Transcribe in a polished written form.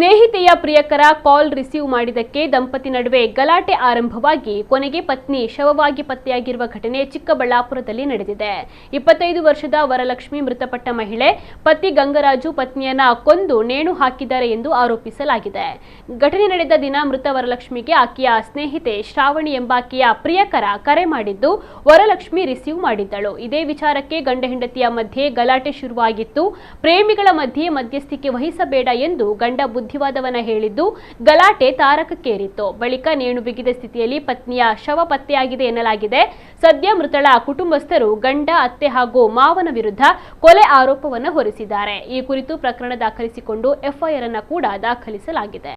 ಸ್ನೇಹಿತೆಯ ಪ್ರಿಯಕರ call receive ಮಾಡಿದ್ದಕ್ಕೆ ದಂಪತಿ ನಡುವೆ ಗಲಾಟೆ ಆರಂಭವಾಗಿ ಕೊನೆಗೆ ಪತ್ನಿ ಶವವಾಗಿ ಪತ್ತೆಯಾಗಿರುವ ಘಟನೆ ಚಿಕ್ಕಬಳ್ಳಾಪುರದಲ್ಲಿ ನಡೆದಿದೆ. 25 ವರ್ಷದ ವರಲಕ್ಷ್ಮಿ ಮೃತಪಟ್ಟ ಮಹಿಳೆ. ಪತಿ ಗಂಗರಾಜು ಪತ್ನಿಯನ್ನ ಕೊಂದು ನೇಣು ಹಾಕಿದ್ದಾರೆ ಎಂದು ಆರೋಪಿಸಲಾಗಿದೆ. ಘಟನೆ ನಡೆದ ದಿನ ಮೃತ ವರಲಕ್ಷ್ಮಿಗೆ ಆಕೆಯ ಸ್ನೇಹಿತೆ ಶ್ರಾವಣಿ ಎಂಬಾಕೆಯ ಪ್ರಿಯಕರ ಕರೆ ಮಾಡಿದ್ದು ವರಲಕ್ಷ್ಮಿ ರಿಸೀವ್ ಮಾಡಿದ್ದಳು. ಇದೇ ವಿಚಾರಕ್ಕೆ ಗಂಡ ಹೆಂಡತಿಯ ಮಧ್ಯೆ ಗಲಾಟೆ ಶುರುವಾಗಿತ್ತು. ಪ್ರೇಮಿಗಳ ಮಧ್ಯೆ ಮಧ್ಯಸ್ಥಿಕೆ ವಹಿಸಬೇಡ ಎಂದು ಗಂಡ ಬುದ್ಧಿವಾದವನ್ನ ಹೇಳಿದ್ದು ಗಲಾಟೆ ತಾರಕಕ್ಕೇರಿತ್ತು. ಬಳಿಕ ನೇಣು ಬಿಗಿದ ಸ್ಥಿತಿಯಲ್ಲಿ ಪತ್ನಿಯ ಶವ ಪತ್ತೆಯಾಗಿದೆ ಎನ್ನಲಾಗಿದೆ. ಸದ್ಯ ಮೃತಳ ಕುಟುಂಬಸ್ಥರು ಗಂಡ, ಅತ್ತೆ ಹಾಗೂ ಮಾವನ ವಿರುದ್ಧ ಕೊಲೆ ಆರೋಪವನ್ನು ಹೊರಿಸಿದ್ದಾರೆ. ಈ ಕುರಿತು ಪ್ರಕರಣ ದಾಖಲಿಸಿಕೊಂಡು ಎಫ್ಐಆರ್ ಅನ್ನು ಕೂಡ ದಾಖಲಿಸಲಾಗಿದೆ.